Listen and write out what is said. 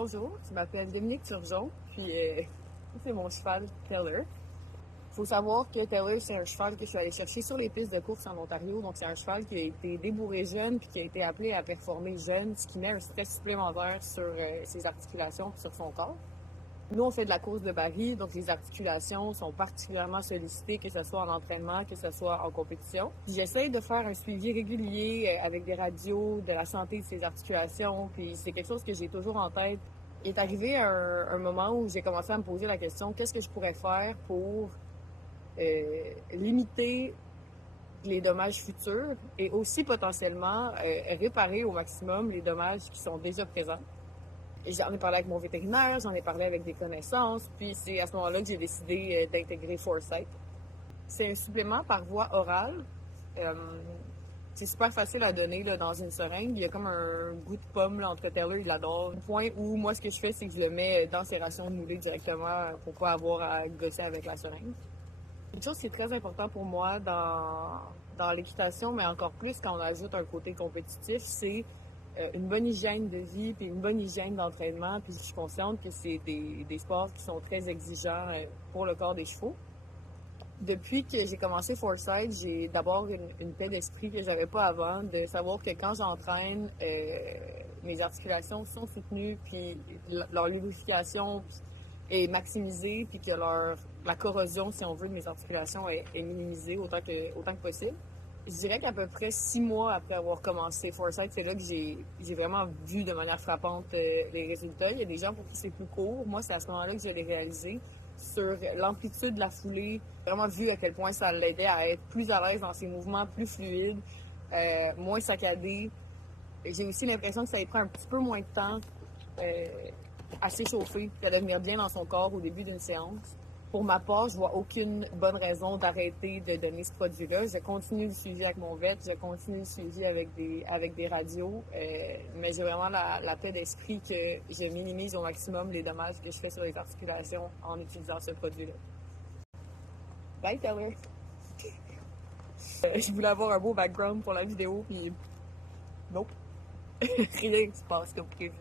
Bonjour, je m'appelle Dominique Turgeon, puis c'est mon cheval Teller. Il faut savoir que Teller, c'est un cheval que je suis allée chercher sur les pistes de course en Ontario. Donc, c'est un cheval qui a été débourré jeune puis qui a été appelé à performer jeune, ce qui met un stress supplémentaire sur ses articulations et sur son corps. Nous, on fait de la course de baril, donc les articulations sont particulièrement sollicitées, que ce soit en entraînement, que ce soit en compétition. J'essaie de faire un suivi régulier avec des radios de la santé de ces articulations, puis c'est quelque chose que j'ai toujours en tête. Il est arrivé un moment où j'ai commencé à me poser la question, qu'est-ce que je pourrais faire pour limiter les dommages futurs et aussi potentiellement réparer au maximum les dommages qui sont déjà présents. J'en ai parlé avec mon vétérinaire, j'en ai parlé avec des connaissances, puis c'est à ce moment-là que j'ai décidé d'intégrer Foresight. C'est un supplément par voie orale. C'est super facile à donner là, dans une seringue. Il y a comme un goût de pomme là, entre Teller, il l'adore. Au point où moi, ce que je fais, c'est que je le mets dans ses rations moulées directement pour pas avoir à gosser avec la seringue. Une chose qui est très important pour moi dans l'équitation, mais encore plus quand on ajoute un côté compétitif, c'est une bonne hygiène de vie puis une bonne hygiène d'entraînement. Puis je suis consciente que c'est des sports qui sont très exigeants pour le corps des chevaux. Depuis que j'ai commencé Foresight, j'ai d'abord une paix d'esprit que j'avais pas avant, de savoir que quand j'entraîne, mes articulations sont soutenues, puis leur lubrification est maximisée, puis que la corrosion, si on veut, de mes articulations est minimisée autant que possible. Je dirais qu'à peu près 6 mois après avoir commencé Foresight, c'est là que j'ai vraiment vu de manière frappante les résultats. Il y a des gens pour qui c'est plus court. Moi, c'est à ce moment-là que je l'ai réalisé. Sur l'amplitude de la foulée, j'ai vraiment vu à quel point ça l'aidait à être plus à l'aise dans ses mouvements, plus fluide, moins saccadé. J'ai aussi l'impression que ça lui prend un petit peu moins de temps à s'échauffer et à devenir bien dans son corps au début d'une séance. Pour ma part, je vois aucune bonne raison d'arrêter de donner ce produit-là. Je continue le suivi avec mon vet, je continue le suivi avec des radios, mais j'ai vraiment la paix d'esprit que je minimise au maximum les dommages que je fais sur les articulations en utilisant ce produit-là. Bye, Taylor! Je voulais avoir un beau background pour la vidéo, puis nope, rien ne se passe comme prévu.